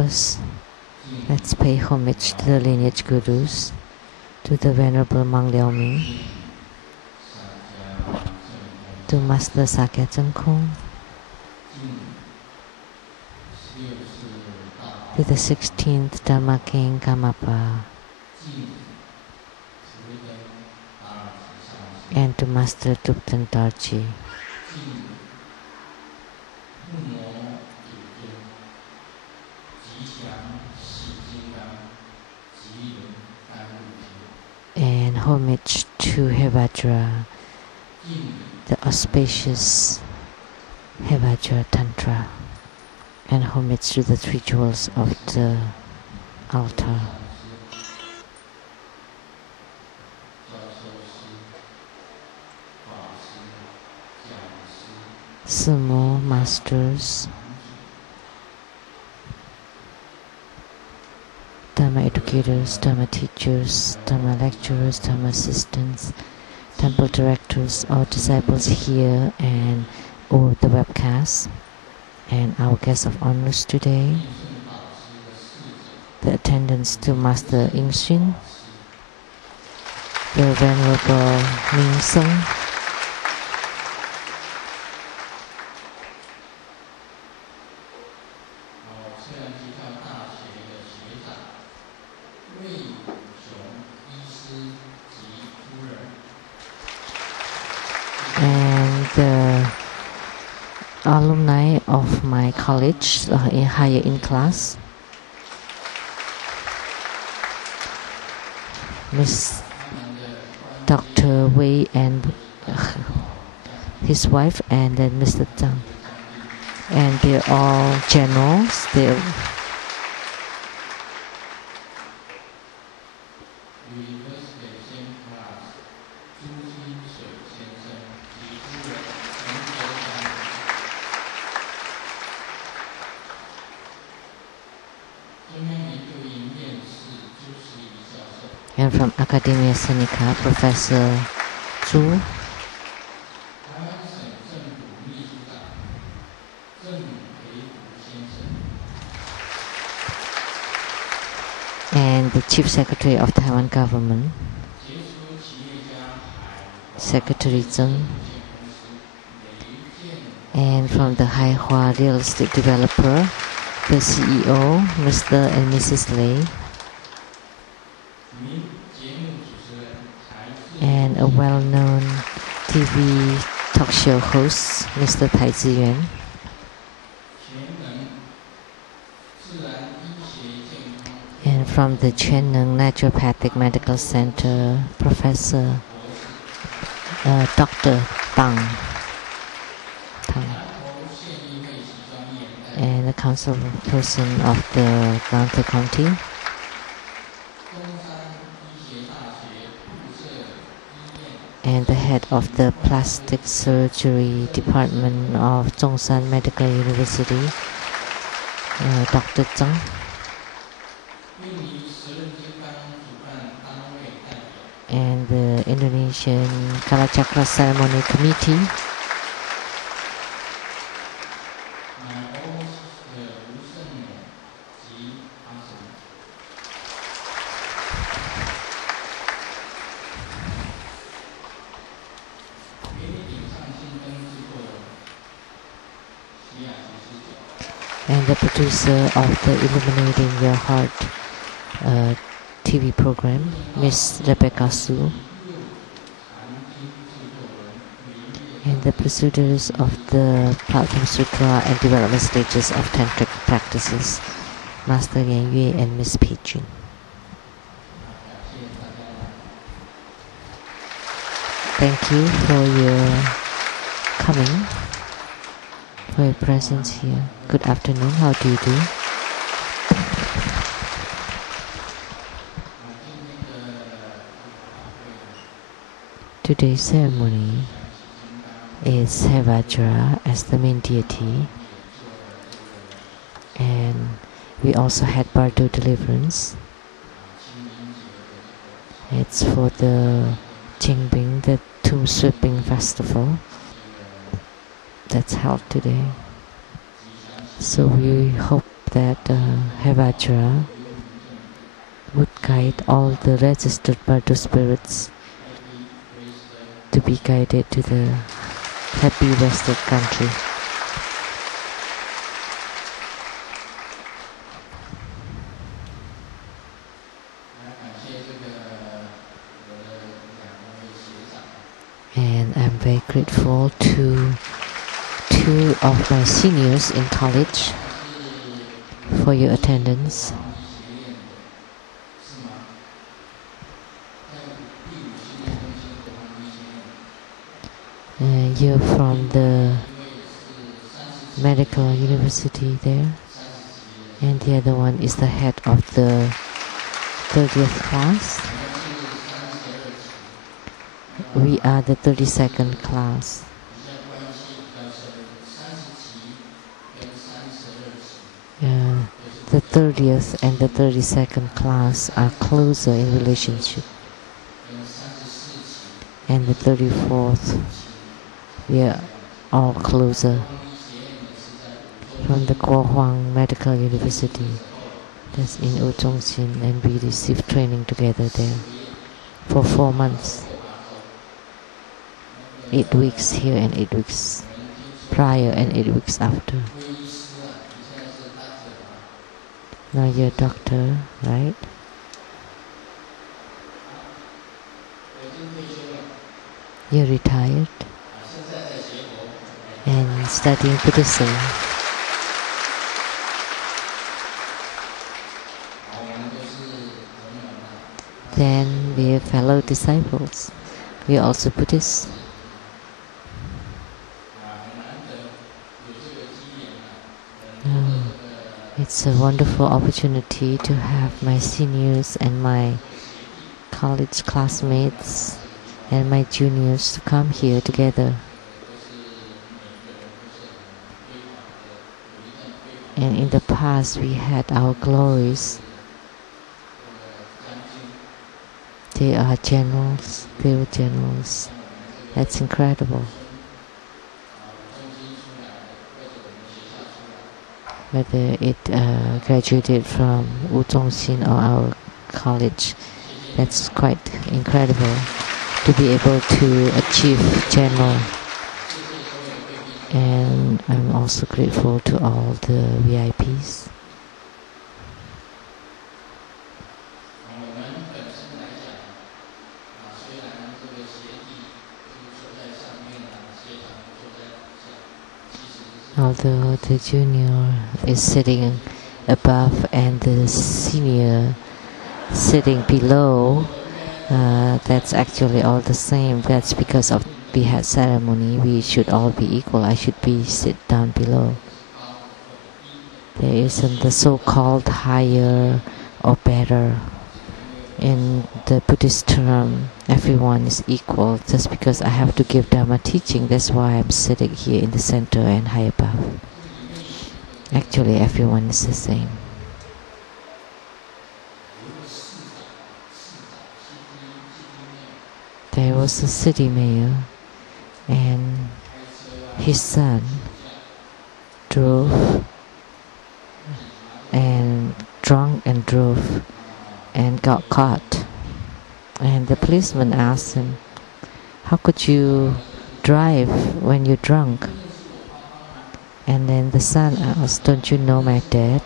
First, let's pay homage to the lineage gurus, to the Venerable Monk Liao Ming, to Master Sakya Tsang Kung, to the 16th Dharma King Karmapa, and to Master Thupten Tarji. And homage to Hevajra, the auspicious Hevajra Tantra, and homage to the three jewels of the altar. Sumo masters, Dharma educators, Dharma teachers, Dharma lecturers, Dharma assistants, temple directors, our disciples here and over the webcast, and our guests of honors today, the attendants to Master Yingxin, the Venerable Ming-sung, and the alumni of my college higher in class, Miss Dr. Wei and his wife, and then Mr. Tsang, and they're all generals. And from Academia Sinica, Professor Zhu, and the Chief Secretary of Taiwan Government, Secretary Tsang, and from the Haihua Real Estate Developer, the CEO, Mr. and Mrs. Lei, and a well-known TV talk show host, Mr. Tai Ziyuan, and from the Chenneng Naturopathic Medical Center, Professor Dr. Tang, and the council person of the Guangzhou County, and the head of the Plastic Surgery Department of Zhongshan Medical University, Dr. Tsang, and the Indonesian Kalachakra Ceremony Committee, and the producer of the Illuminating Your Heart TV program, Miss Rebecca Su, and the producers of the Platform Sutra and Development Stages of Tantric Practices, Master Lian Yue and Miss Pei Jun. Thank you for your coming, for your presence here. Good afternoon, how do you do? Today's ceremony is Hevajra as the main deity, and we also had Bardo Deliverance. It's for the Qingbing, the Tomb Sweeping Festival that's held today. So we hope that Hevajra would guide all the registered Bardo spirits to be guided to the happy Western country. And I'm very grateful to two of my seniors in college for your attendance. You're from the medical university there, and the other one is the head of the 30th class. We are the 32nd class. The 30th and the 32nd class are closer in relationship, and the 34th, we are all closer. From the Guohuang Medical University, that's in Uzhongxin, and we received training together there for 4 months. 8 weeks here and 8 weeks prior and 8 weeks after. Now you're a doctor, right? You're retired and studying Buddhism. Then we are fellow disciples. We are also Buddhists. It's a wonderful opportunity to have my seniors and my college classmates and my juniors to come here together. And in the past we had our glories. They are generals, they were generals. That's incredible. Whether it graduated from Uzhongxin or our college, that's quite incredible to be able to achieve general. And I'm also grateful to all the VIPs. Although the junior is sitting above and the senior sitting below, that's actually all the same. That's because of we had ceremony. We should all be equal. I should be sit down below. There isn't the so-called higher or better. In the Buddhist term, everyone is equal. Just because I have to give Dharma teaching, that's why I'm sitting here in the center and high above. Actually, everyone is the same. There was a city mayor, and his son drove and drunk and drove and got caught. And the policeman asked him, "How could you drive when you're drunk?" And then the son asked, "Don't you know my dad?"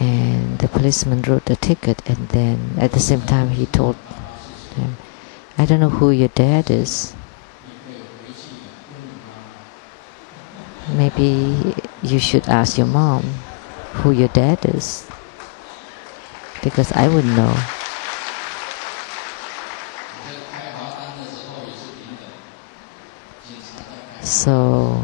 And the policeman wrote a ticket, and then at the same time he told him, "I don't know who your dad is. Maybe you should ask your mom who your dad is, because I wouldn't know." So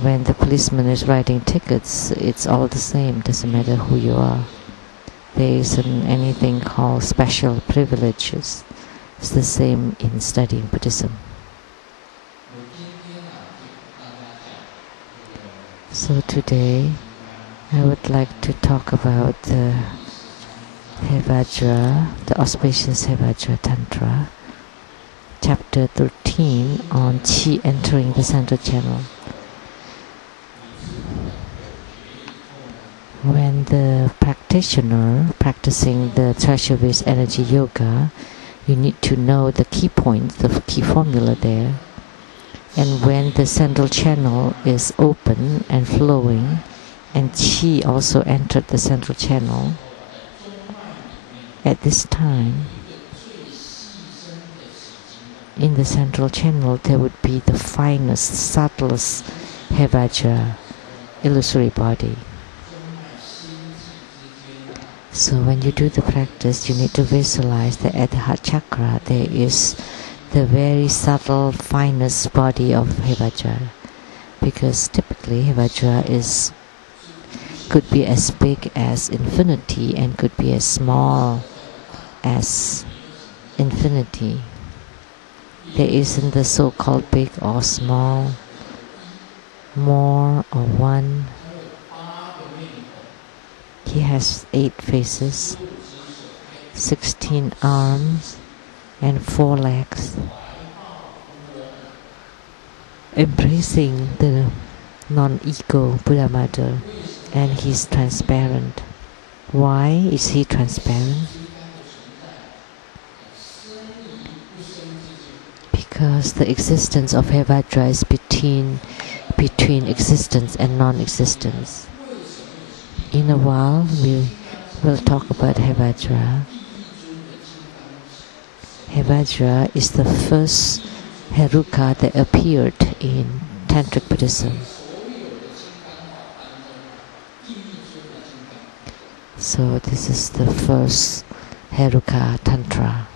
when the policeman is writing tickets, it's all the same, doesn't matter who you are. There isn't anything called special privileges. It's the same in studying Buddhism. So today I would like to talk about the Hevajra, the auspicious Hevajra Tantra, chapter 13 on Qi entering the central channel. the practitioner practicing the treasure-based energy yoga, you need to know the key points, the key formula there. And when the central channel is open and flowing, and qi also entered the central channel, at this time, in the central channel, there would be the finest, subtlest Hevajra, illusory body. So when you do the practice, you need to visualize that at the heart chakra there is the very subtle, finest body of Hevajra. Because typically Hevajra could be as big as infinity and could be as small as infinity. There isn't the so-called big or small, more or one. He has 8 faces, 16 arms, and 4 legs, embracing the non-ego Buddha Mother, and he's transparent. Why is he transparent? Because the existence of Hevajra is between existence and non-existence. In a while, we will talk about Hevajra. Hevajra is the first Heruka that appeared in Tantric Buddhism. So this is the first Heruka Tantra.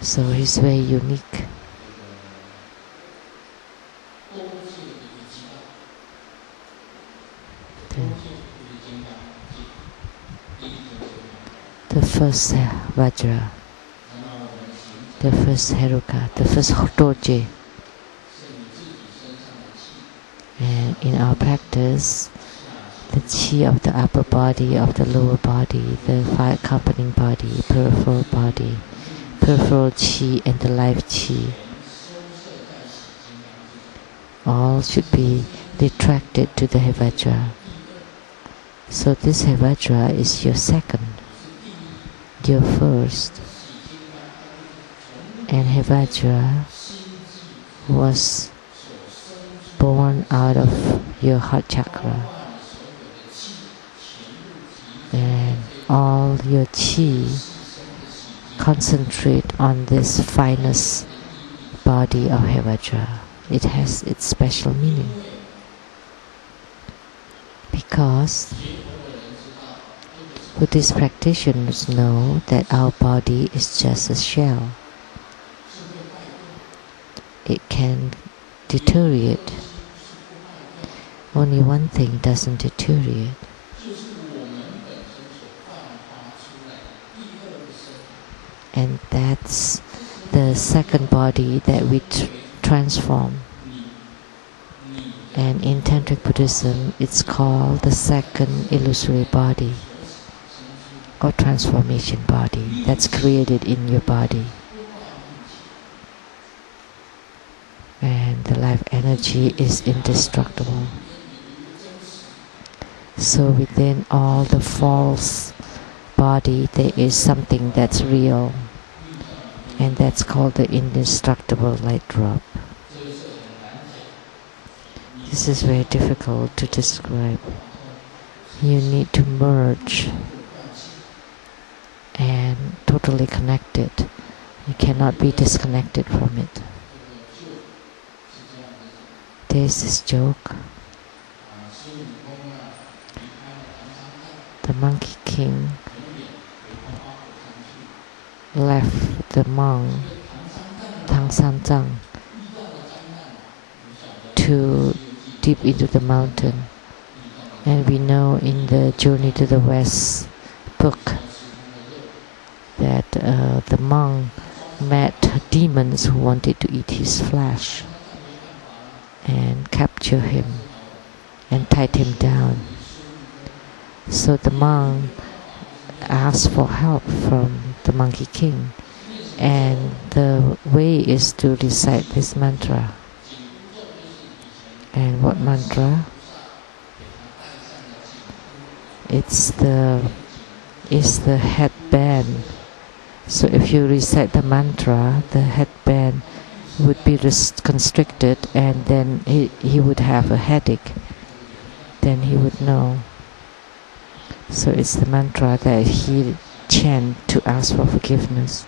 So he's very unique. The first Vajra, the first Heruka, the first Hotoje. And in our practice, the chi of the upper body, of the lower body, the 5 accompanying body, peripheral chi and the life chi, all should be retracted to the Hevajra. So this Hevajra is your second, your first. And Hevajra was born out of your heart chakra. And all your chi concentrate on this finest body of Hevajra. It has its special meaning. Because Buddhist practitioners know that our body is just a shell. It can deteriorate. Only one thing doesn't deteriorate. And that's the second body that we transform. And in Tantric Buddhism, it's called the second illusory body, or transformation body, that's created in your body. And the life energy is indestructible. So within all the false body, there is something that's real, and that's called the indestructible light drop. This is very difficult to describe. You need to merge and totally connect it. You cannot be disconnected from it. There's this joke. The Monkey King left the monk Tsang to deep into the mountain, and we know in the Journey to the West book that the monk met demons who wanted to eat his flesh and capture him and tied him down. So the monk asked for help from the Monkey King, and the way is to recite this mantra. And what mantra? It's the headband. So if you recite the mantra, the headband would be constricted, and then he would have a headache. Then he would know. So it's the mantra that he chant to ask for forgiveness.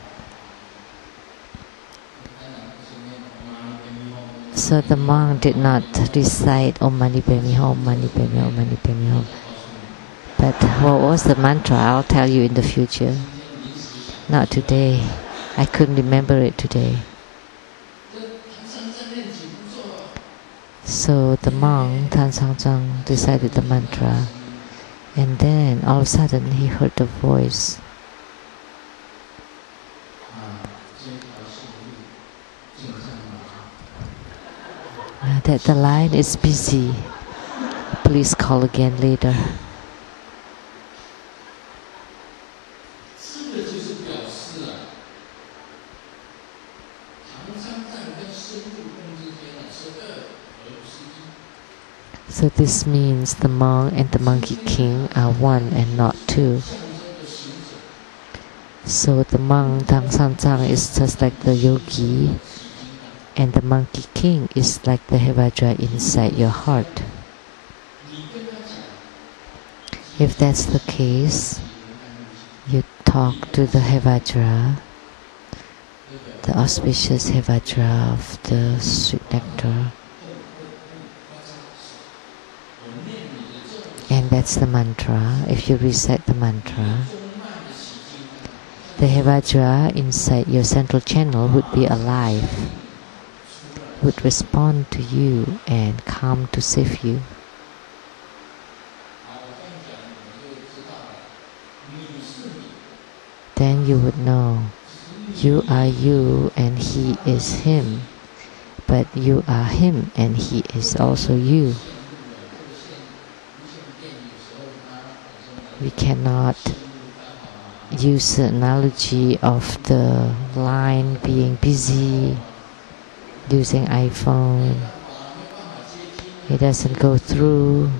So the monk did not recite Om Mani Padme Hum, Om Mani Padme Hum, Om Mani Padme Hum. But what was the mantra? I'll tell you in the future. Not today. I couldn't remember it today. So the monk, Tsang recited the mantra, and then all of a sudden he heard a voice. That the line is busy. Please call again later. So this means the monk and the monkey king are one and not two. So the monk Tsang is just like the yogi, and the monkey king is like the Hevajra inside your heart. If that's the case, you talk to the Hevajra, the auspicious Hevajra of the sweet nectar. And that's the mantra. If you recite the mantra, the Hevajra inside your central channel would be alive, would respond to you and come to save you. Then you would know you are you and he is him, but you are him and he is also you. We cannot use the analogy of the line being busy using iPhone. It doesn't go through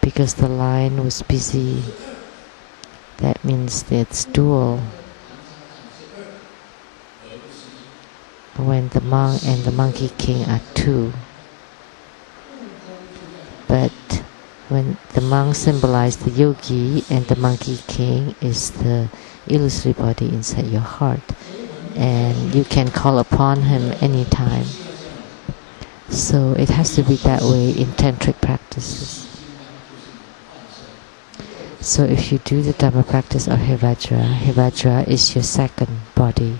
because the line was busy. That means it's dual. When the monk and the monkey king are two. But when the monk symbolizes the yogi and the monkey king is the illusory body inside your heart, and you can call upon him anytime. So it has to be that way in tantric practices. So if you do the Dharma practice of Hevajra, Hevajra is your second body,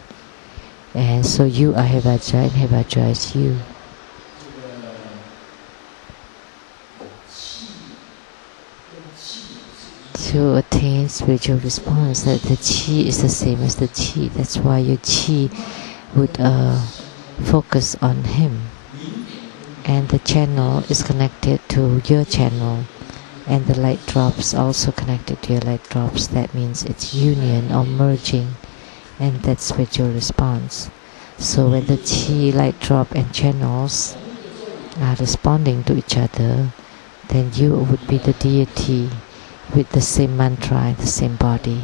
and so you are Hevajra and Hevajra is you. To attain spiritual response, that the chi is the same as the chi. That's why your chi would focus on him, and the channel is connected to your channel, and the light drops also connected to your light drops. That means it's union or merging, and that's spiritual response. So when the chi, light drop and channels are responding to each other, then you would be the deity with the same mantra and the same body.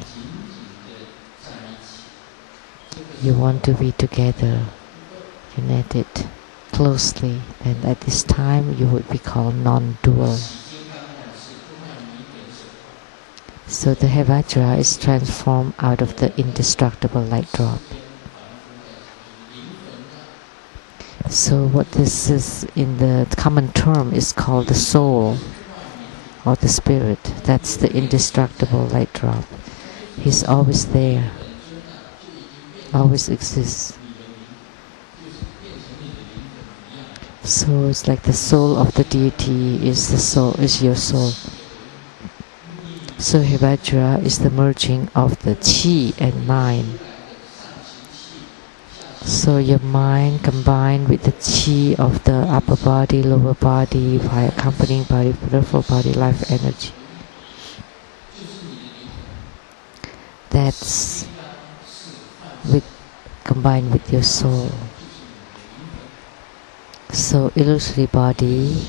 You want to be together, united closely, and at this time you would be called non-dual. So the Hevajra is transformed out of the indestructible light drop. So what this is in the common term is called the soul or the spirit. That's the indestructible light drop. He's always there, always exists. So it's like the soul of the deity is the soul, is your soul. So Hevajra is the merging of the chi and mind. So your mind combined with the chi of the upper body, lower body, by accompanying body, peripheral body, life energy. That's combined with your soul. So illusory body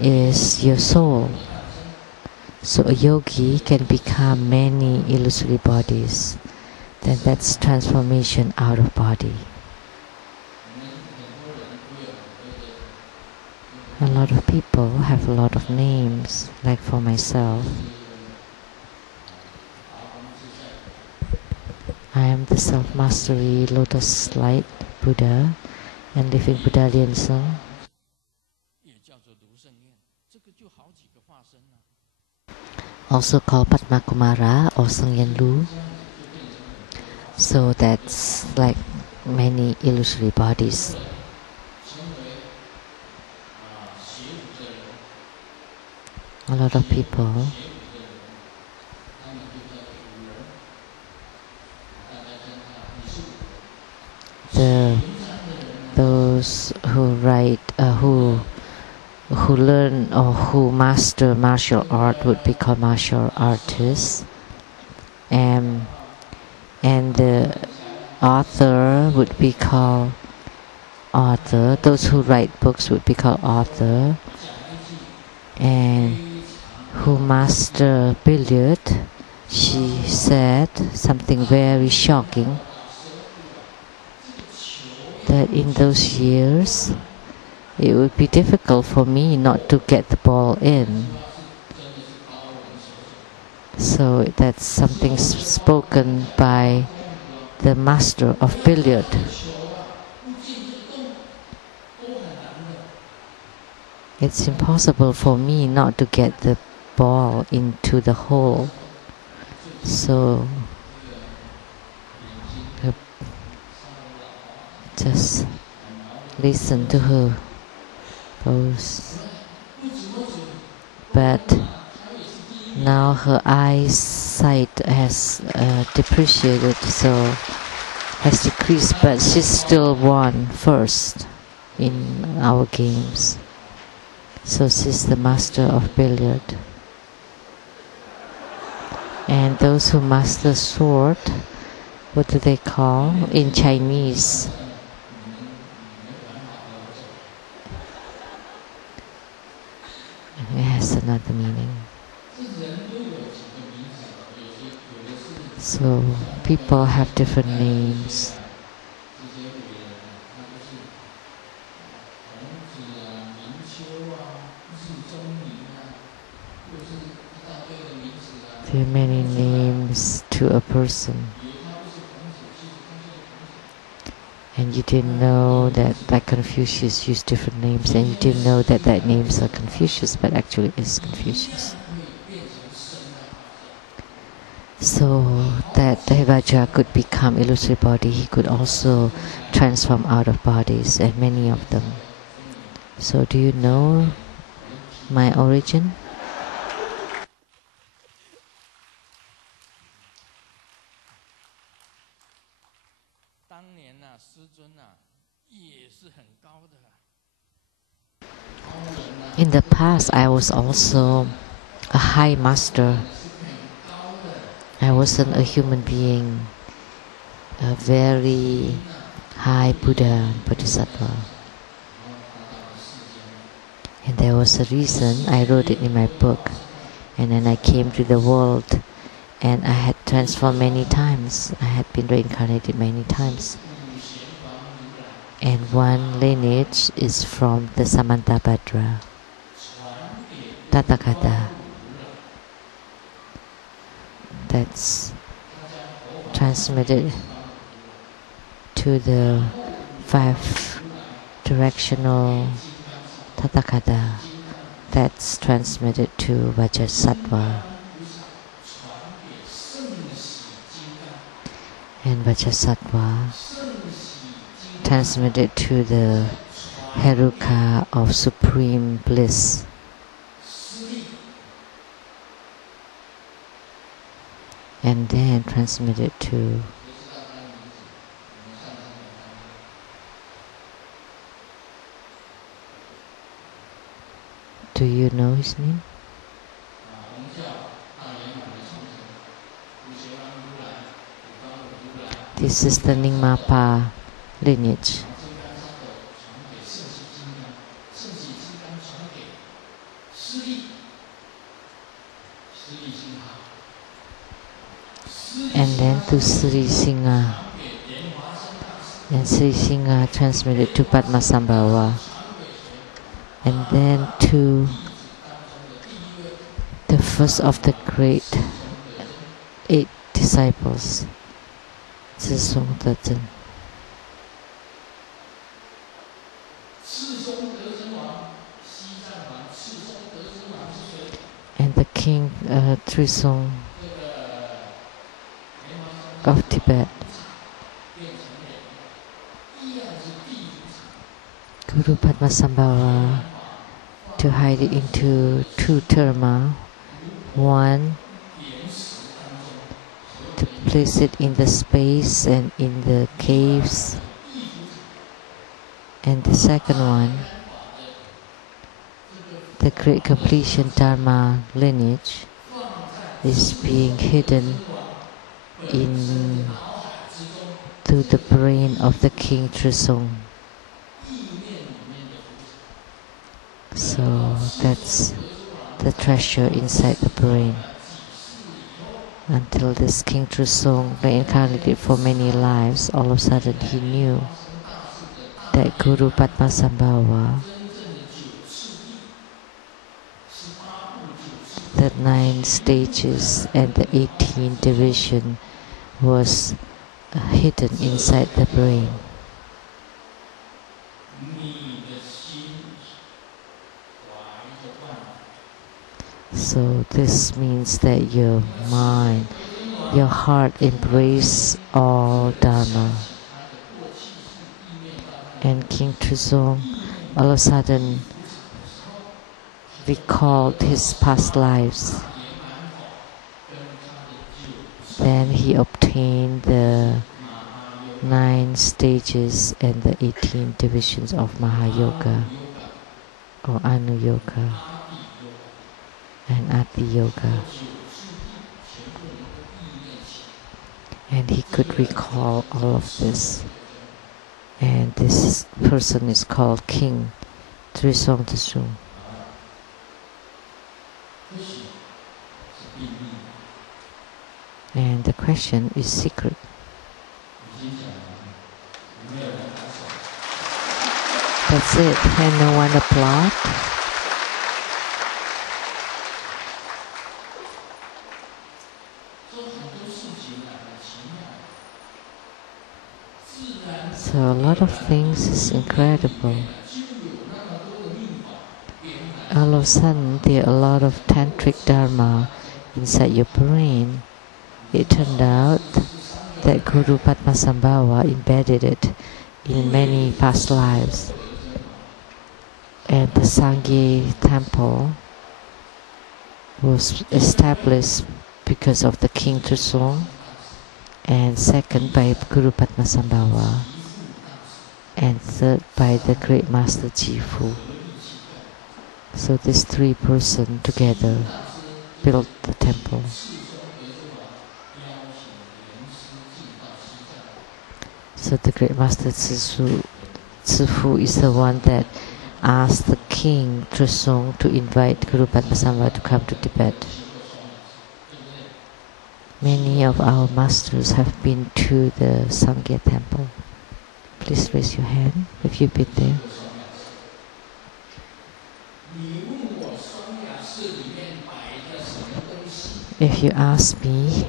is your soul. So a yogi can become many illusory bodies. Then that's transformation out of body. A lot of people have a lot of names, like for myself. I am the self-mastery lotus light Buddha and living Buddha Lian. Also called Padma Kumara or Sheng-yen Lu. So that's like many illusory bodies. A lot of people those who write, who learn or who master martial art would be called martial artists, and the author would be called author. Those who write books would be called author, and who master billiard. She said something very shocking, that in those years it would be difficult for me not to get the ball in. So that's something spoken by the master of billiard. It's impossible for me not to get the ball into the hole. So just listen to her pose. But now her eyesight has depreciated, so has decreased, but she still won first in our games. So she's the master of billiard. And those who master sword, what do they call in Chinese? It has another meaning. So people have different names. There are many names to a person. And you didn't know that, like Confucius used different names, and you didn't know that names are Confucius, but actually is Confucius. So that Hevajra could become illusory body, he could also transform out of bodies, and many of them. So do you know my origin? In the past, I was also a high master. I wasn't a human being, a very high Buddha, Bodhisattva. And there was a reason. I wrote it in my book. And then I came to the world, and I had transformed many times. I had been reincarnated many times. And one lineage is from the Samantabhadra, Tathagata. That's transmitted to the 5 directional Tathagata. That's transmitted to Vajrasattva. And Vajrasattva transmitted to the Heruka of supreme bliss. And then transmitted to do you know his name? This is the Nyingma Pa lineage. and then to Sri Singha, and Sri Singha transmitted to Padmasambhava, and then to the first of the great 8 disciples, Zisong Dezhen. And the king Trisong of Tibet, Guru Padmasambhava, to hide it into 2 Dharma. One, to place it in the space and in the caves, and the second one, the great completion Dharma lineage, is being hidden in to the brain of the King Trisong. So that's the treasure inside the brain. Until this King Trisong reincarnated for many lives, all of a sudden he knew that Guru Padmasambhava, the 9 stages and the 18 division, was hidden inside the brain. So this means that your mind, your heart embrace all Dharma. And King Trisong all of a sudden recalled his past lives. Then he obtained the 9 stages and the 18 divisions of Mahayoga or Anuyoga and Ati Yoga. And he could recall all of this. And this person is called King Trisong Trisong. And the question is secret. That's it. And no one applaud. So a lot of things is incredible. All of a sudden there are a lot of tantric dharma inside your brain. It turned out that Guru Padmasambhava embedded it in many past lives. And the Sangye temple was established because of the King Trisong, and second by Guru Padmasambhava, and third by the great master Jifu. So these 3 persons together built the temple. So the great master Zifu is the one that asked the King Trisong to invite Guru Padmasambhava to come to Tibet. Many of our masters have been to the Sangye temple. Please raise your hand if you've been there. If you ask me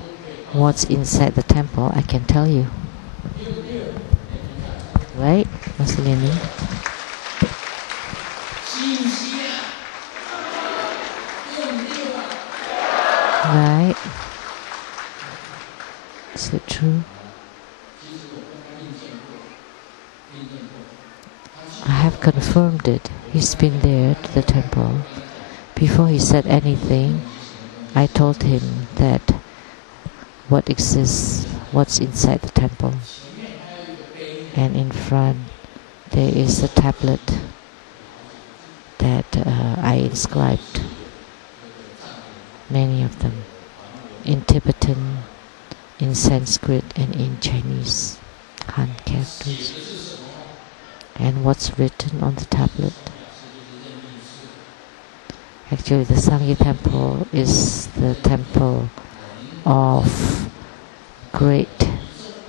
what's inside the temple, I can tell you. Right, Master Lian? Right? Is it true? I have confirmed it. He's been there to the temple. Before he said anything, I told him that what exists, what's inside the temple. And in front there is a tablet that I inscribed, many of them, in Tibetan, in Sanskrit, and in Chinese Han characters. And what's written on the tablet? Actually, the Sheng-yen temple is the temple of great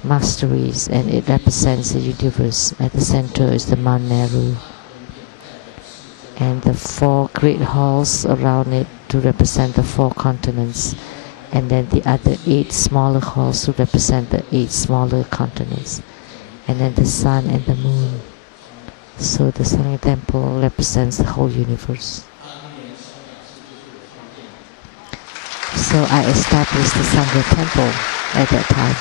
masteries, and it represents the universe. At the center is the Mount Meru, and the 4 great halls around it to represent the 4 continents, and then the other 8 smaller halls to represent the 8 smaller continents, and then the sun and the moon. So the Sheng-yen temple represents the whole universe. So I established the Sheng-yen temple at that time.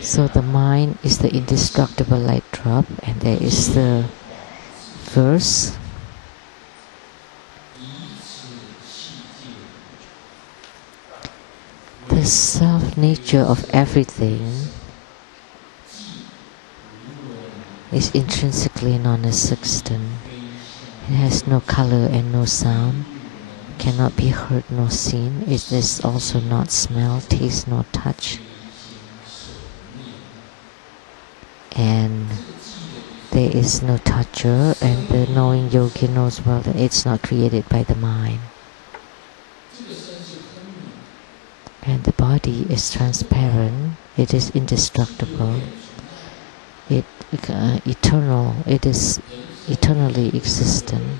So the mind is the indestructible light drop, and there is the verse. The self-nature of everything is intrinsically non-existent. It has no color and no sound, cannot be heard nor seen. It is also not smell, taste, nor touch. And there is no toucher, and the knowing yogi knows well that it's not created by the mind. And the body is transparent, it is indestructible, it eternal, it is eternally existent,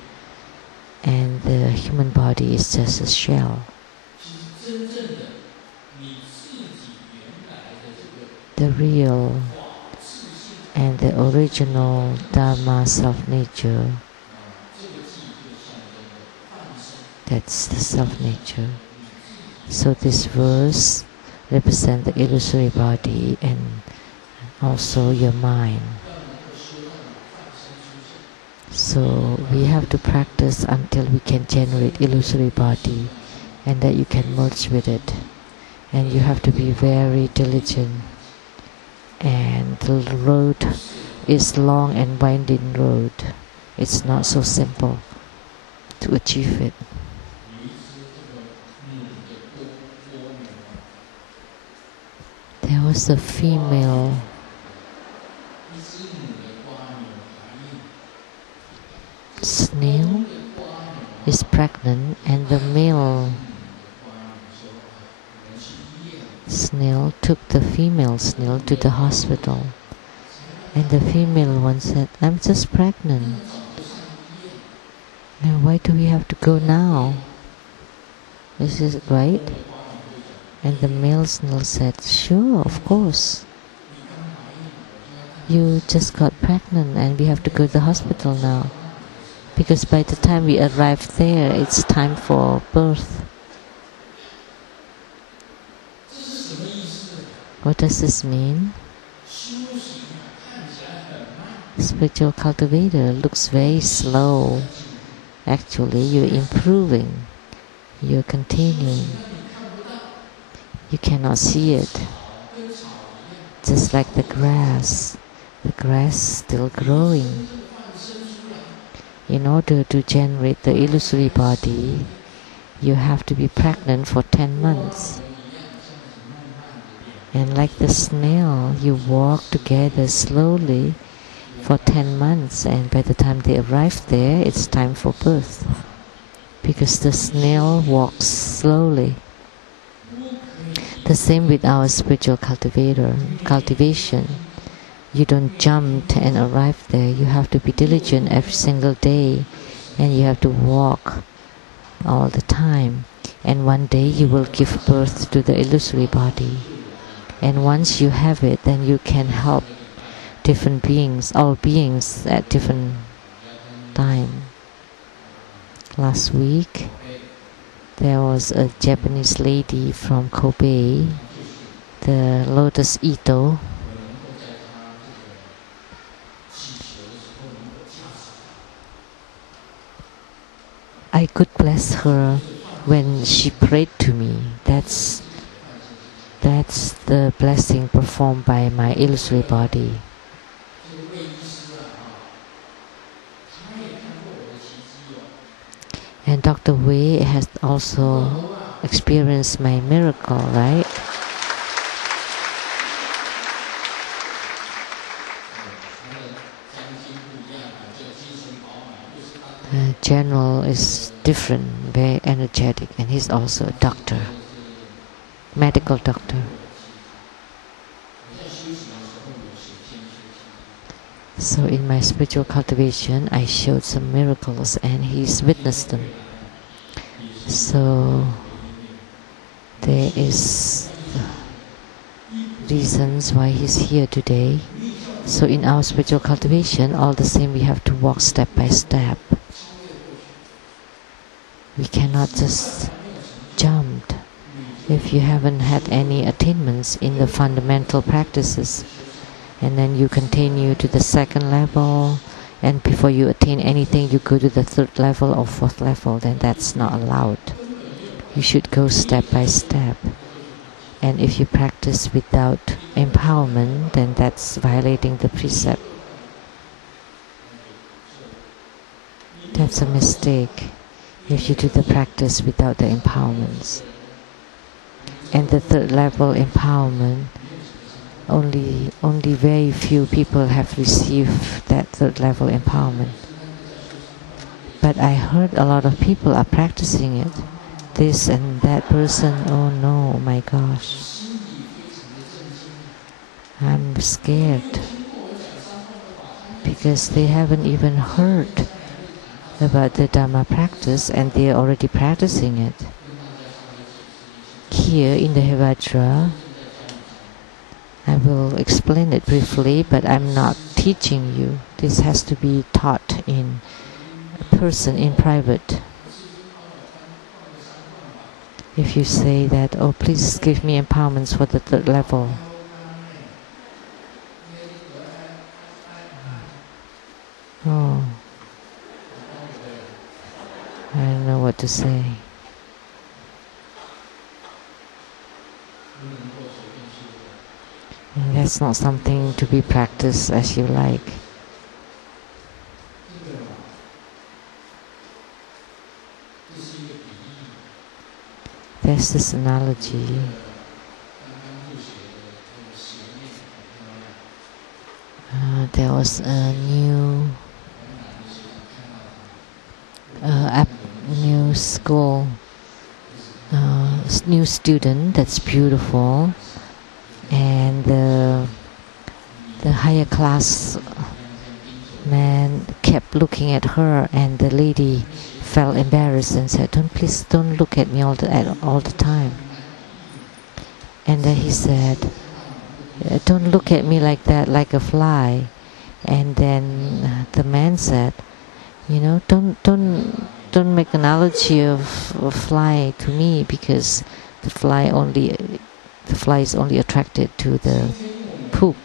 and the human body is just a shell. The real and the original Dharma self-nature, that's the self-nature. So this verse represents the illusory body and also your mind. So we have to practice until we can generate illusory body, and that you can merge with it. And you have to be very diligent. And the road is long and winding road. It's not so simple to achieve it. There was a female snail is pregnant, and the male snail took the female snail to the hospital, and the female one said, "I'm just pregnant. Now why do we have to go now? Is it right?" And the male snail said, "Sure, of course. You just got pregnant and we have to go to the hospital now. Because by the time we arrive there, it's time for birth." What does this mean? Spiritual cultivator looks very slow. Actually, you're improving. You're continuing. You cannot see it. Just like the grass is still growing. In order to generate the illusory body, you have to be pregnant for 10 months. And like the snail, you walk together slowly for 10 months, and by the time they arrive there, it's time for birth. Because the snail walks slowly. The same with our spiritual cultivation. You don't jump and arrive there. You have to be diligent every single day, and you have to walk all the time. And one day you will give birth to the illusory body. And once you have it, then you can help different beings, all beings at different time. Last week, there was a Japanese lady from Kobe, the Lotus Ito. I could bless her when she prayed to me. That's the blessing performed by my illusory body. And Dr. Wei has also experienced my miracle, right? General is different, very energetic, and he's also a doctor, medical doctor. So in my spiritual cultivation, I showed some miracles and he's witnessed them. So there is reasons why he's here today. So in our spiritual cultivation, all the same, we have to walk step by step. We cannot just jump. If you haven't had any attainments in the fundamental practices, and then you continue to the second level, and before you attain anything, you go to the third level or fourth level, then that's not allowed. You should go step by step. And if you practice without empowerment, then that's violating the precept. That's a mistake if you do the practice without the empowerments. And the third level empowerment, only very few people have received that third level empowerment. But I heard a lot of people are practicing it. This and that person, oh no, my gosh. I'm scared. Because they haven't even heard about the Dharma practice and they're already practicing it. Here in the Hevajra, I will explain it briefly, but I'm not teaching you. This has to be taught in person, in private. If you say that, oh, please give me empowerments for the third level. Oh, I don't know what to say. And that's not something to be practiced as you like. There's this analogy. There was a new school, new student that's beautiful, and the higher class man kept looking at her, and the lady felt embarrassed and said, please don't look at me all the time. And then he said, don't look at me like that, like a fly. And then the man said, don't make analogy of a fly to me, because the fly is only attracted to the poop.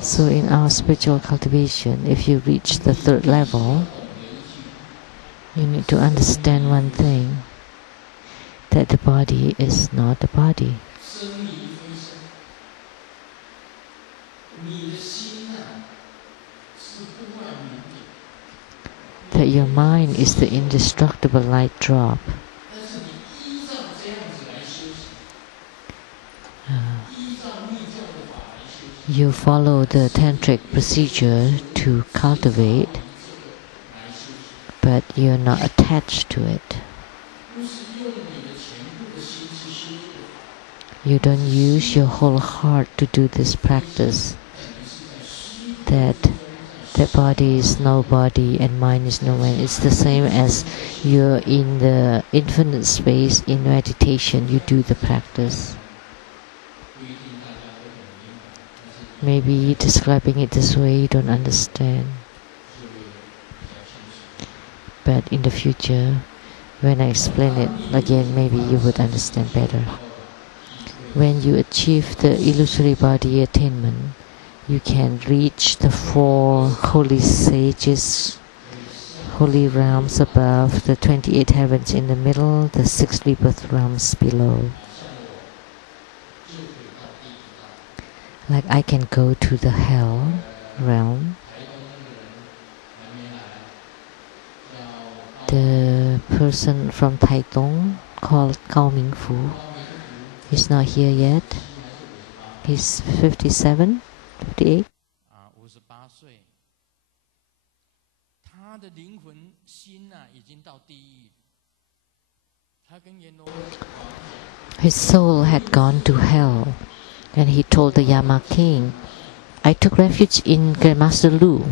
So in our spiritual cultivation, if you reach the third level, you need to understand one thing, that the body is not the body. That your mind is the indestructible light drop. You follow the tantric procedure to cultivate, but you're not attached to it. You don't use your whole heart to do this practice. That body is no body and mind is no mind. It's the same as you're in the infinite space in meditation, you do the practice. Maybe describing it this way you don't understand. But in the future, when I explain it again, maybe you would understand better. When you achieve the illusory body attainment, you can reach the 4 holy sages, holy realms above, the 28 heavens in the middle, the 6 rebirth realms below. Like I can go to the hell realm, the person from Taiwan called Cao Mingfu. He's not here yet. He's 57, 58. His soul had gone to hell, and he told the Yama king, I took refuge in Grandmaster Lu.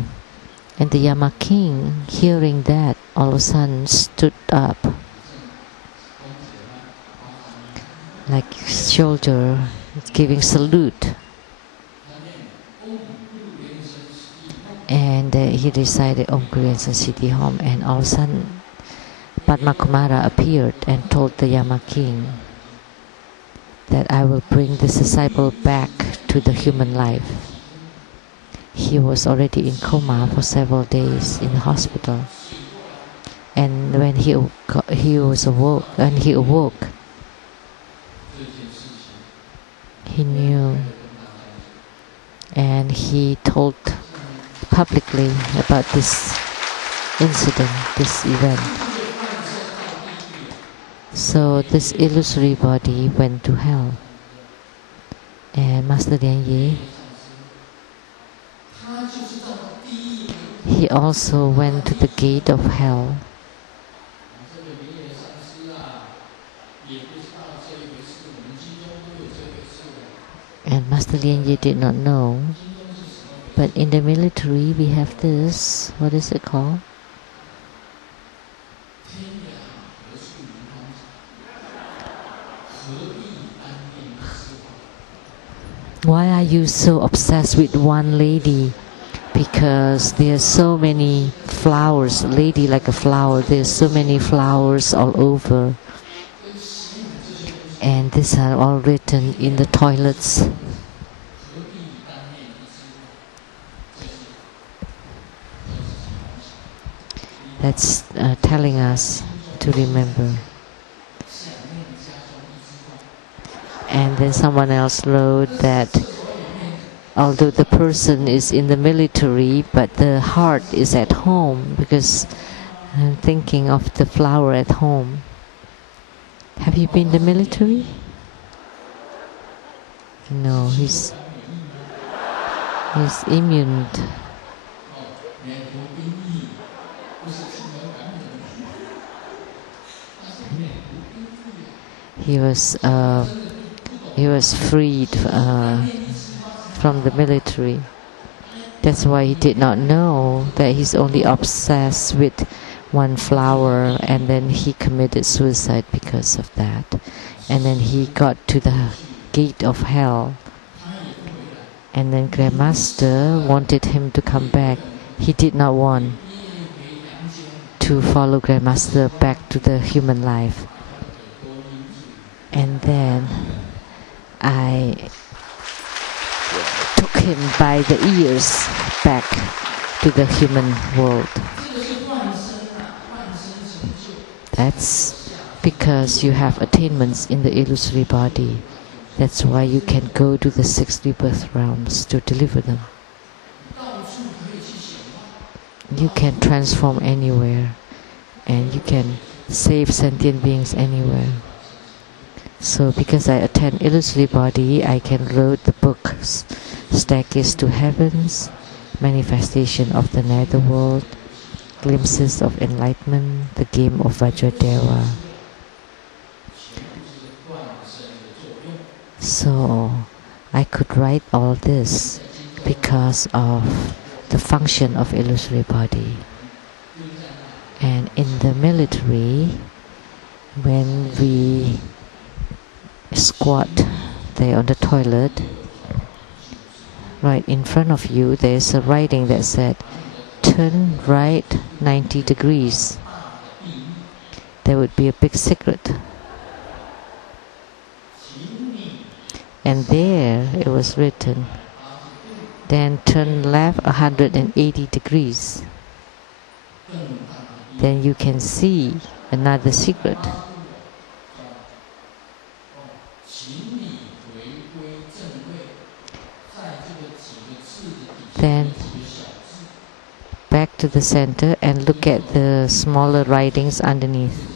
And the Yama king, hearing that, all of a sudden stood up, like soldier giving salute. And he recited Om Kuriensen Siddhi Hom, and all of a sudden Padma Kumara appeared and told the Yama king that I will bring this disciple back to the human life. He was already in coma for several days in the hospital, and when he awoke, he knew, and he told publicly about this incident, this event. So this illusory body went to hell, and Master Lian, he also went to the gate of hell. And Master Lian did not know, but in the military we have this, what is it called? Why are you so obsessed with one lady? Because there are so many flowers, lady like a flower, there's so many flowers all over. And these are all written in the toilets. That's telling us to remember. And then someone else wrote that although the person is in the military, but the heart is at home, because I'm thinking of the flower at home. Have you been in the military? No, he's immune. He was freed from the military. That's why he did not know that he's only obsessed with one flower, and then he committed suicide because of that. And then he got to the gate of hell. And then Grandmaster wanted him to come back. He did not want to follow Grandmaster back to the human life. And then I took him by the ears back to the human world. That's because you have attainments in the illusory body. That's why you can go to the 6 rebirth realms to deliver them. You can transform anywhere, and you can save sentient beings anywhere. So because I attend illusory body, I can write the books Staircase to Heavens, Manifestation of the Netherworld, Glimpses of Enlightenment, The Game of Vajrayana. So I could write all this because of the function of illusory body. And in the military, when we squat there on the toilet, right in front of you there's a writing that said, turn right 90 degrees. There would be a big secret. And there it was written, then turn left 180 degrees. Then you can see another secret. Then back to to the center and look at the smaller writings underneath.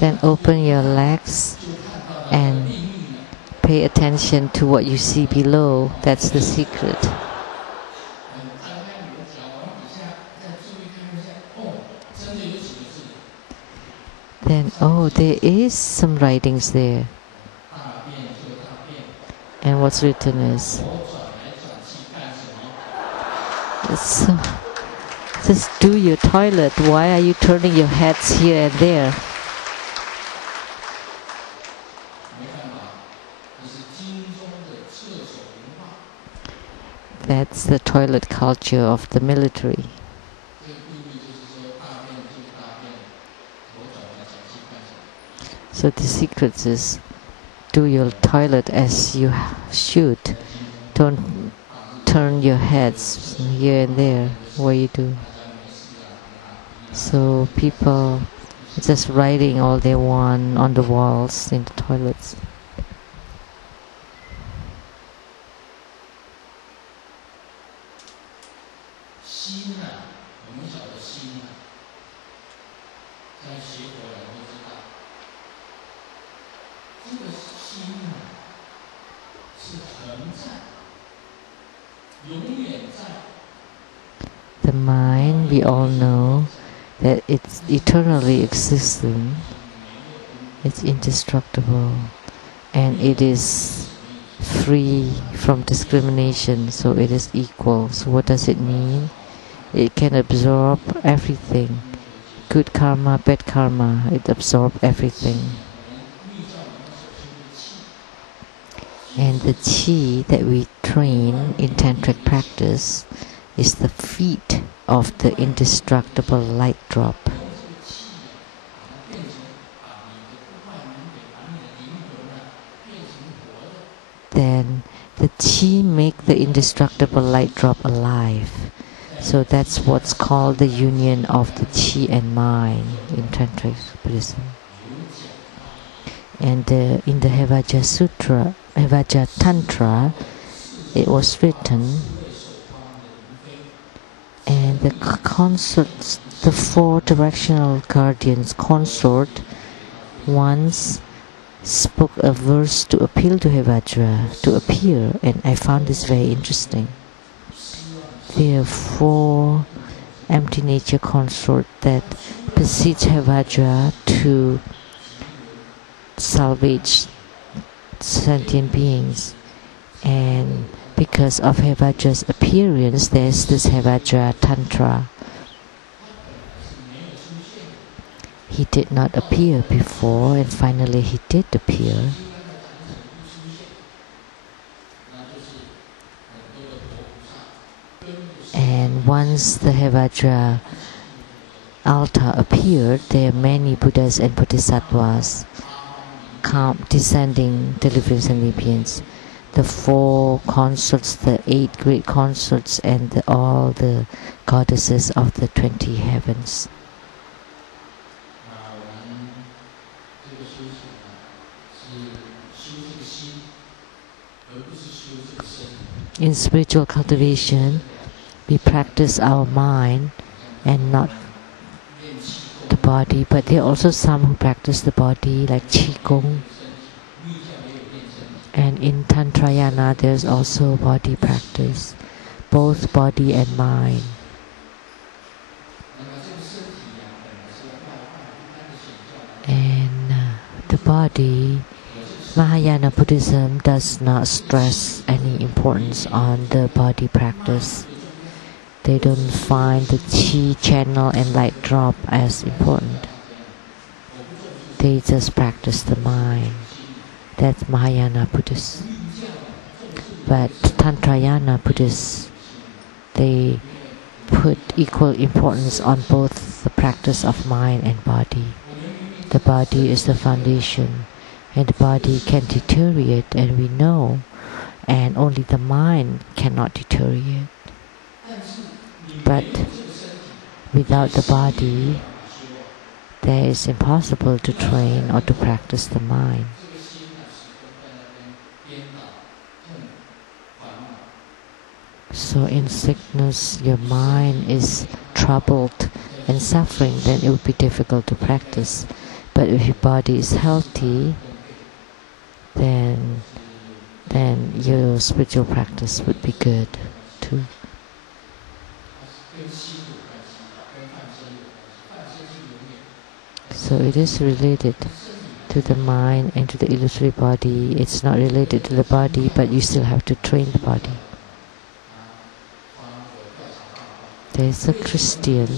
Then open your legs and pay attention to what you see below. That's the secret. Then, oh, there is some writings there. And what's written is, so, just do your toilet. Why are you turning your heads here and there? That's the toilet culture of the military. So the secret is, do your toilet as you should. Don't turn your heads here and there where you do. So people just writing all they want on the walls in the toilets. The mind, we all know that it's eternally existing, it's indestructible, and it is free from discrimination, so it is equal. So what does it mean? It can absorb everything. Good karma, bad karma, it absorbs everything. And the chi that we train in tantric practice is the feet of the indestructible light drop. Then the chi make the indestructible light drop alive. So that's what's called the union of the chi and mind in tantric Buddhism. And in the Hevajra Sutra, Hevajra Tantra, it was written, and the consorts, the four directional guardians consort, once spoke a verse to appeal to Hevajra to appear, and I found this very interesting. There are four empty nature consort that beseech Hevajra to salvage sentient beings, and because of Hevajra's appearance, there's this Hevajra Tantra. He did not appear before, and finally he did appear. And once the Hevajra altar appeared, there are many Buddhas and Bodhisattvas descending, delivering sentient. The four consorts, the 8 great consorts, and all the goddesses of the 20 heavens. In spiritual cultivation, we practice our mind and not the body, but there are also some who practice the body, like Qigong. And in Tantrayana, there's also body practice, both body and mind. And the body, Mahayana Buddhism does not stress any importance on the body practice. They don't find the chi channel and light drop as important. They just practice the mind. That's Mahayana Buddhists. But Tantrayana Buddhists, they put equal importance on both the practice of mind and body. The body is the foundation, and the body can deteriorate, and we know, and only the mind cannot deteriorate. But without the body, it is impossible to train or to practice the mind. So in sickness, your mind is troubled and suffering, then it would be difficult to practice. But if your body is healthy, then your spiritual practice would be good too. So it is related to the mind and to the illusory body. It's not related to the body, but you still have to train the body. There's a Christian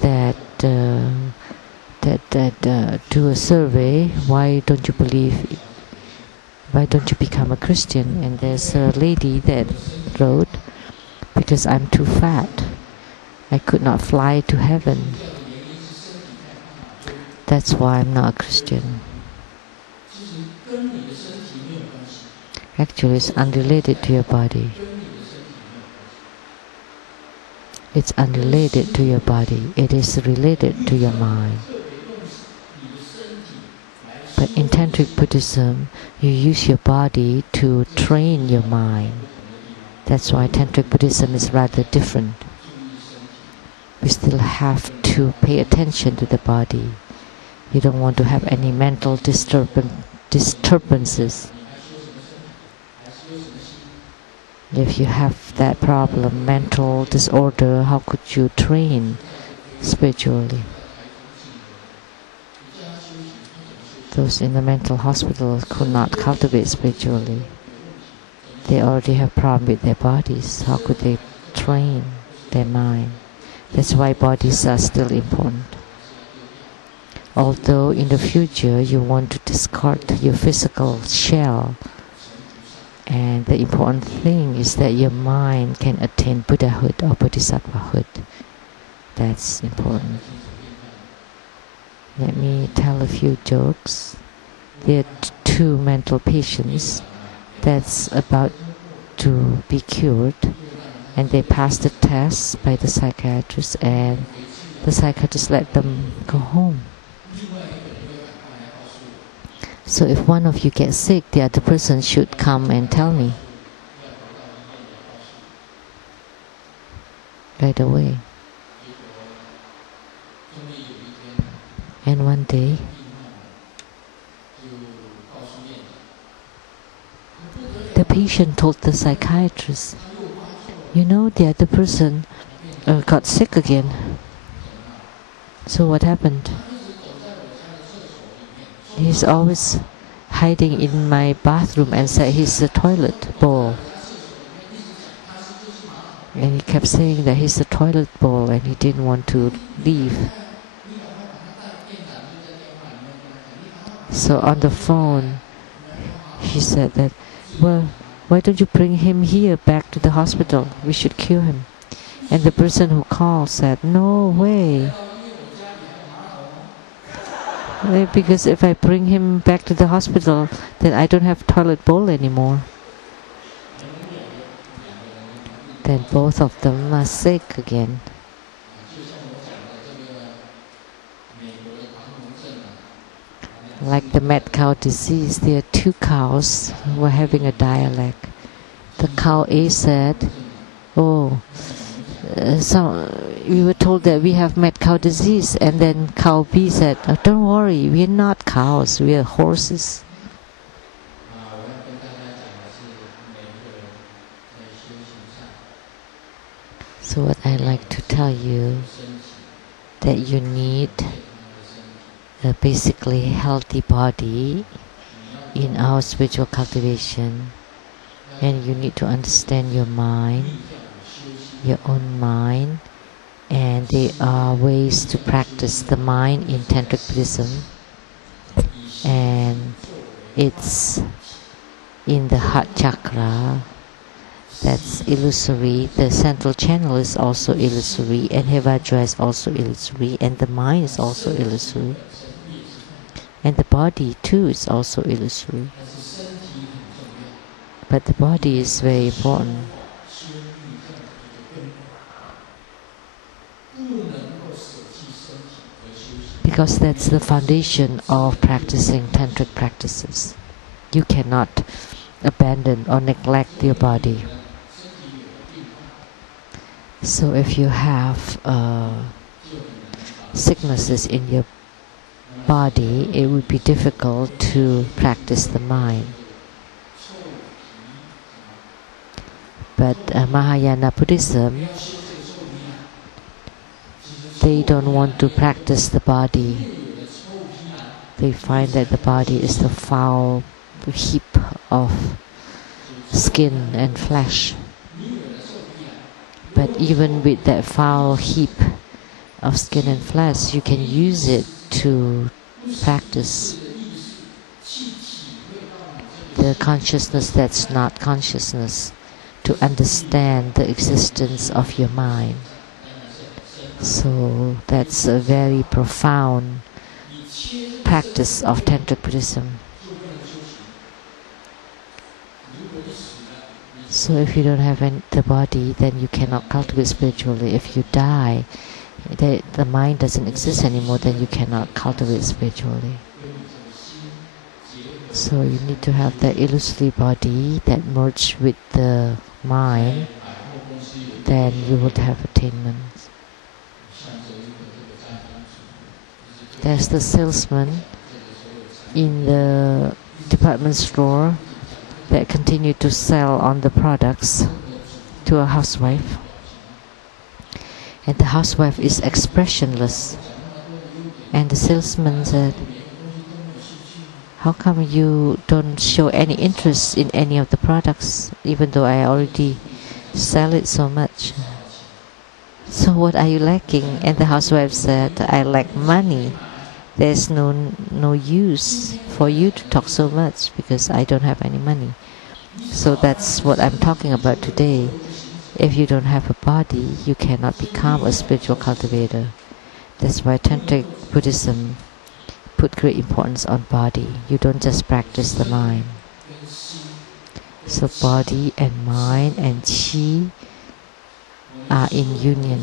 that do a survey. Why don't you believe? Why don't you become a Christian? And there's a lady that wrote, because I'm too fat. I could not fly to heaven. That's why I'm not a Christian. Actually, it's unrelated to your body. It's unrelated to your body. It is related to your mind. But in Tantric Buddhism, you use your body to train your mind. That's why Tantric Buddhism is rather different. We still have to pay attention to the body. You don't want to have any mental disturbances. If you have that problem, mental disorder, how could you train spiritually? Those in the mental hospital could not cultivate spiritually. They already have problem with their bodies. How could they train their mind? That's why bodies are still important. Although in the future you want to discard your physical shell, and the important thing is that your mind can attain Buddhahood or Bodhisattvahood. That's important. Let me tell a few jokes. There are two mental patients that's about to be cured, and they passed the test by the psychiatrist, and the psychiatrist let them go home. So if one of you gets sick, the other person should come and tell me right away. And one day, the patient told the psychiatrist, you know, the other person got sick again. So what happened? He's always hiding in my bathroom and said he's the toilet bowl. And he kept saying that he's the toilet bowl and he didn't want to leave. So on the phone, he said that, well, why don't you bring him here back to the hospital? We should cure him. And the person who called said, no way. Because if I bring him back to the hospital, then I don't have toilet bowl anymore. Then both of them are sick again. Like the mad cow disease, there are two cows who were having a dialect. The cow A said, we were told that we have mad cow disease, and then cow B said, oh, don't worry, we're not cows, we are horses. So what I like to tell you, that you need a basically healthy body in our spiritual cultivation, and you need to understand your mind, your own mind, and there are ways to practice the mind in Tantric Buddhism, and it's in the heart chakra. That's illusory. The central channel is also illusory, and Hevajra is also illusory, and the mind is also illusory, and the body too is also illusory. But the body is very important. Because that's the foundation of practicing tantric practices. You cannot abandon or neglect your body. So if you have sicknesses in your body, it would be difficult to practice the mind. But Mahayana Buddhism, they don't want to practice the body. They find that the body is the foul heap of skin and flesh. But even with that foul heap of skin and flesh, you can use it to practice the consciousness that's not consciousness, to understand the existence of your mind. So that's a very profound practice of Tantric Buddhism. So if you don't have the body, then you cannot cultivate spiritually. If you die, the mind doesn't exist anymore, then you cannot cultivate spiritually. So you need to have that illusory body that merges with the mind, then you would have attainment. There's the salesman in the department store that continue to sell on the products to a housewife. And the housewife is expressionless. And the salesman said, "How come you don't show any interest in any of the products, even though I already sell it so much? So what are you lacking?" And the housewife said, "I lack money. There's no use for you to talk so much because I don't have any money." So that's what I'm talking about today. If you don't have a body, you cannot become a spiritual cultivator. That's why Tantric Buddhism put great importance on body. You don't just practice the mind. So body and mind and chi are in union.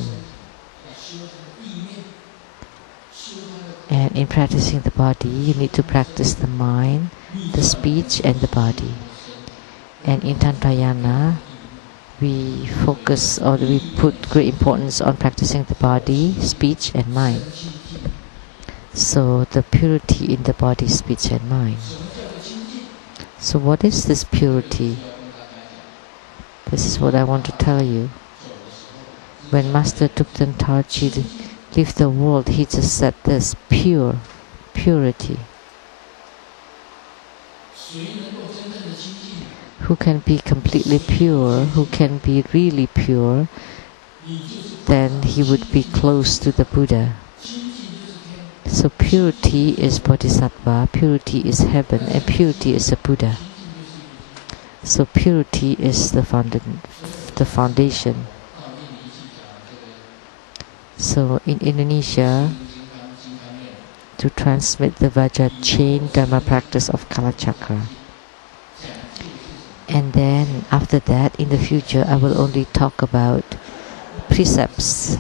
And in practicing the body, you need to practice the mind, the speech, and the body. And in Tantrayana, we focus or we put great importance on practicing the body, speech, and mind. So the purity in the body, speech, and mind. So what is this purity? This is what I want to tell you. When Master Thupten Tarji left the world, he just said this: purity. Who can be completely pure, who can be really pure, then he would be close to the Buddha. So purity is Bodhisattva, purity is heaven, and purity is the Buddha. So purity is the foundation. So in Indonesia, to transmit the Vajra chain Dharma practice of Kalachakra. And then after that, in the future, I will only talk about precepts.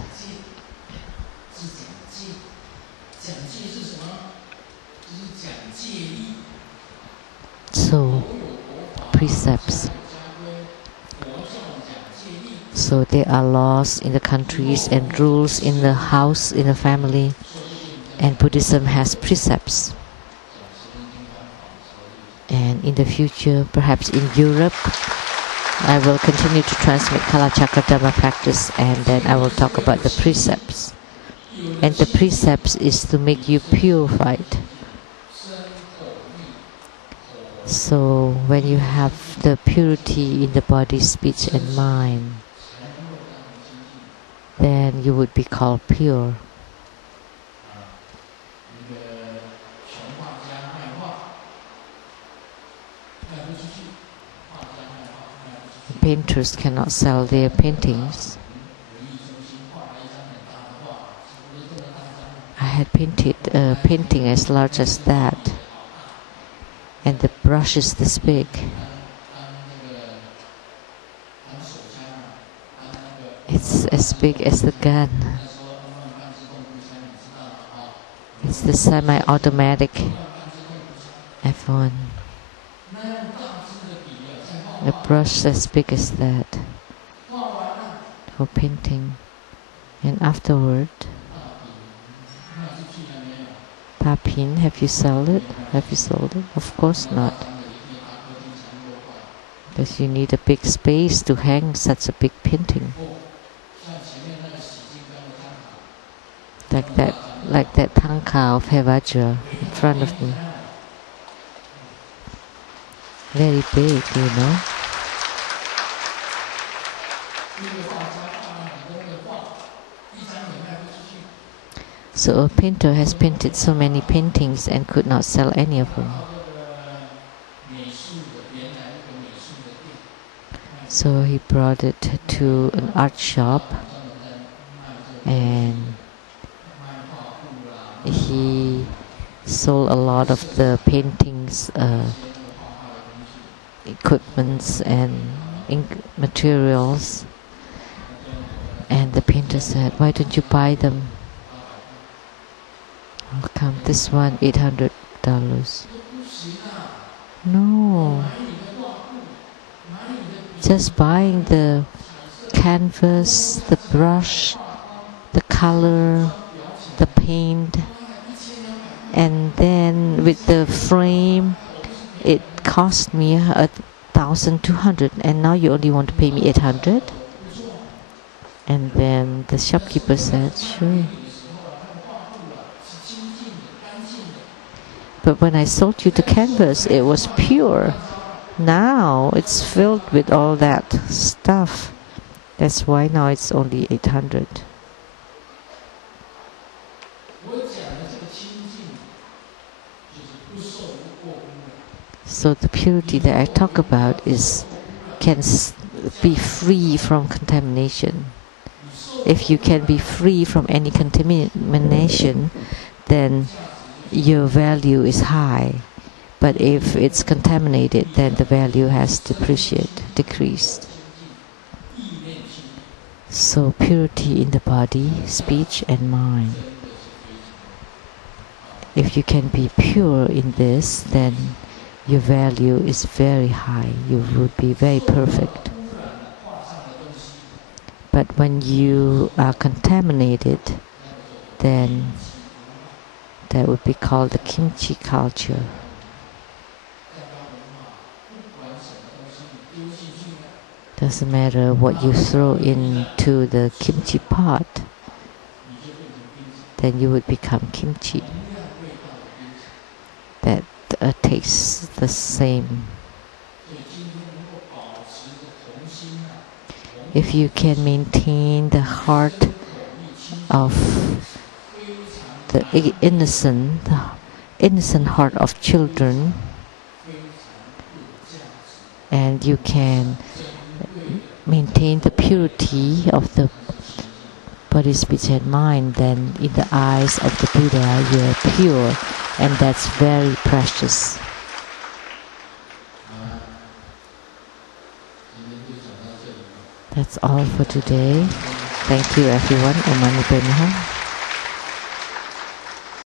So, precepts. So there are laws in the countries and rules in the house, in the family, and Buddhism has precepts. And in the future, perhaps in Europe, I will continue to transmit Kalachakra Dharma practice, and then I will talk about the precepts. And the precepts is to make you purified. So when you have the purity in the body, speech, and mind, then you would be called pure. Painters cannot sell their paintings. I had painted a painting as large as that, and the brush is this big. It's as big as the gun. It's the semi-automatic F1. A brush as big as that. for painting. And afterward, Papin, have you sold it? Have you sold it? Of course not. Because you need a big space to hang such a big painting. Like that Tantra of Hevajra in front of me. Very big, you know. So a painter has painted so many paintings and could not sell any of them. So he brought it to an art shop and he sold a lot of the paintings, equipments and ink materials. And the painter said, "Why don't you buy them? How come this one $800? No. Just buying the canvas, the brush, the color, the paint, and then with the frame, it cost me 1,200, and now you only want to pay me 800?" And then the shopkeeper said, "Sure. But when I sold you the canvas, it was pure. Now it's filled with all that stuff. That's why now it's only 800. So the purity that I talk about can be free from contamination. If you can be free from any contamination, then your value is high. But if it's contaminated, then the value has decreased. So purity in the body, speech and mind. If you can be pure in this, then your value is very high. You would be very perfect. But when you are contaminated, then that would be called the kimchi culture. Doesn't matter what you throw into the kimchi pot, then you would become kimchi. That tastes the same. If you can maintain the heart of the innocent heart of children, and you can maintain the purity of the body, speech and mind, then in the eyes of the Buddha you are pure, and that's very precious. That's all for today. Thank you everyone. Om Mani Padme Hum.